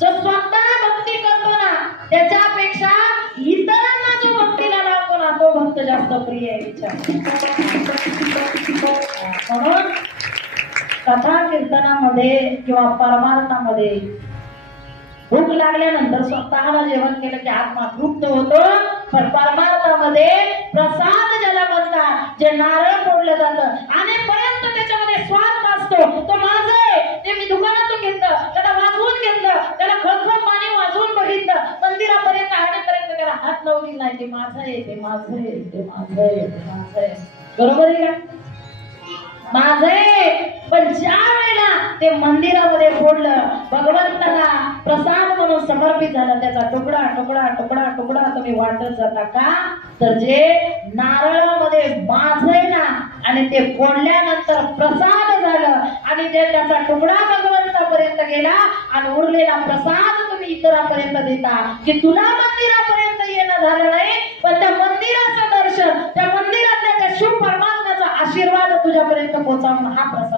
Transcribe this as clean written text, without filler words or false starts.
जो स्वतः भक्ती करतो ना त्याच्यापेक्षा इतरांना जो भक्तीला लावतो ना तो भक्त जास्त प्रिय आहे विचार। म्हणून कथा कीर्तनामध्ये किंवा परमार्थामध्ये भूक लागल्यानंतर स्वतःला जेवण केलं की आत्मा तृप्त होतो, पण परमार्थामध्ये प्रसाद ज्याला म्हणतात, जे नारळ फोडलं जातं आणि पर्यंत त्याच्यामध्ये स्वार्थ असतो, तो माझं आहे, ते मी दुकानातून घेतलं, त्याला वाजवून घेतलं, त्याला खळखळ पाणी वाजवून बघितलं, मंदिरापर्यंत आणेपर्यंत त्याला हात लावली नाही, ते माझं आहे, ते माझं आहे, ते माझं आहे, ते माझं आहे, बरोबर आहे का? माझं आहे। पण ज्या वेळेला ते मंदिरामध्ये फोडलं, भगवंताला प्रसाद म्हणून समर्पित झालं, त्याचा तुकडा तुकडा तुकडा तुकडा तुम्ही वाटत जाता का? तर जे नारळामध्ये माझं आहे ना आणि ते फोडल्यानंतर प्रसाद झालं आणि जे त्याचा तुकडा भगवंतापर्यंत गेला आणि उरलेला प्रसाद तुम्ही इतरांपर्यंत देता, की तुला मंदिरापर्यंत येणं झालं नाही, पण त्या मंदिराचं दर्शन, त्या मंदिरातल्या त्या शिव परमात्म्याचा आशीर्वाद तुझ्यापर्यंत पोहोचवणं हा प्रसाद।